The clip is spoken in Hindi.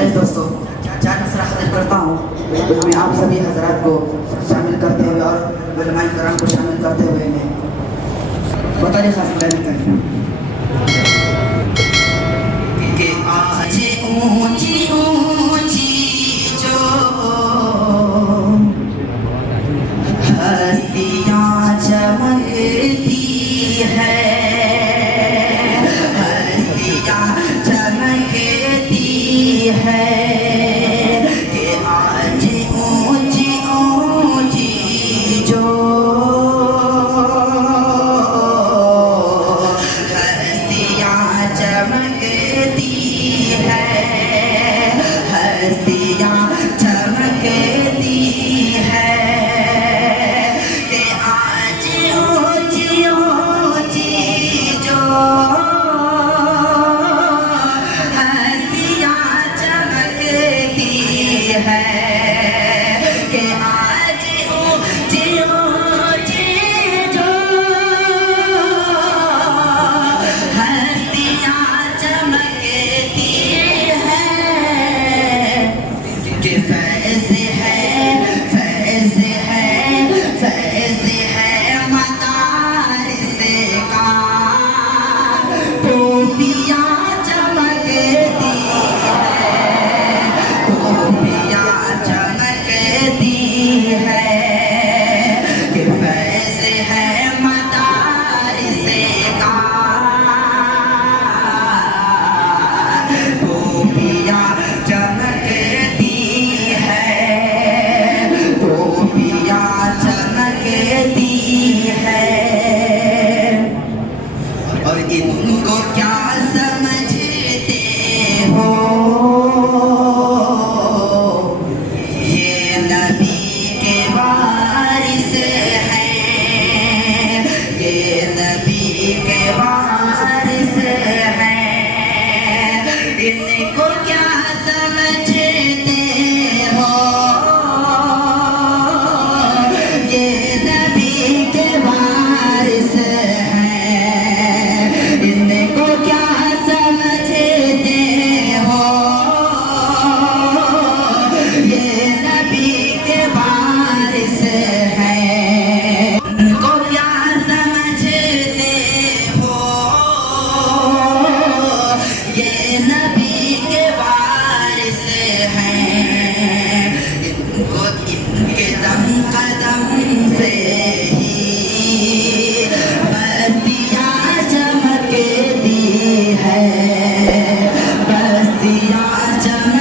प्यारे दोस्तों, चार नसरा हाजिर करता हूँ उसमें आप सभी हजरात को शामिल करते हुए और उलमाए कराम को शामिल करते हुए मैं बताने खास बयान करें कि आज ऊंची ऊंची जो हस्तियाँ चमकती है, हस्तियाँ चमकती है कि आज ऊंची ऊंची जो हस्तियाँ चमकती है, हस्तियाँ चमकती है कि आज ऊंची ऊंची जो हस्तियाँ चमकती है कि आज ऊंची ऊंची जो हस्तियाँ चमकती है कि फैज़ है, फैज़ है, फैज़ है मदारिस का, टोपियाँ चमकती है, टोपियाँ चमकती है कि फैज़ है मदारिस का, टोपियाँ चमकती है, टोपियाँ चमकती है। और इनको क्या समझते हो, ये नबी के वारिस हैं, ये नबी के वारिस हैं, इनको क्या समझते हो, ये नबी के वारिस हैं, इनको क्या समझते हो, ये नबी के वारिस हैं, इनको क्या समझते हो, ये नबी के वारिस हैं, इनको इनके दम कदम से ही बस्तियाँ चमकती है, बस्तियाँ चमकती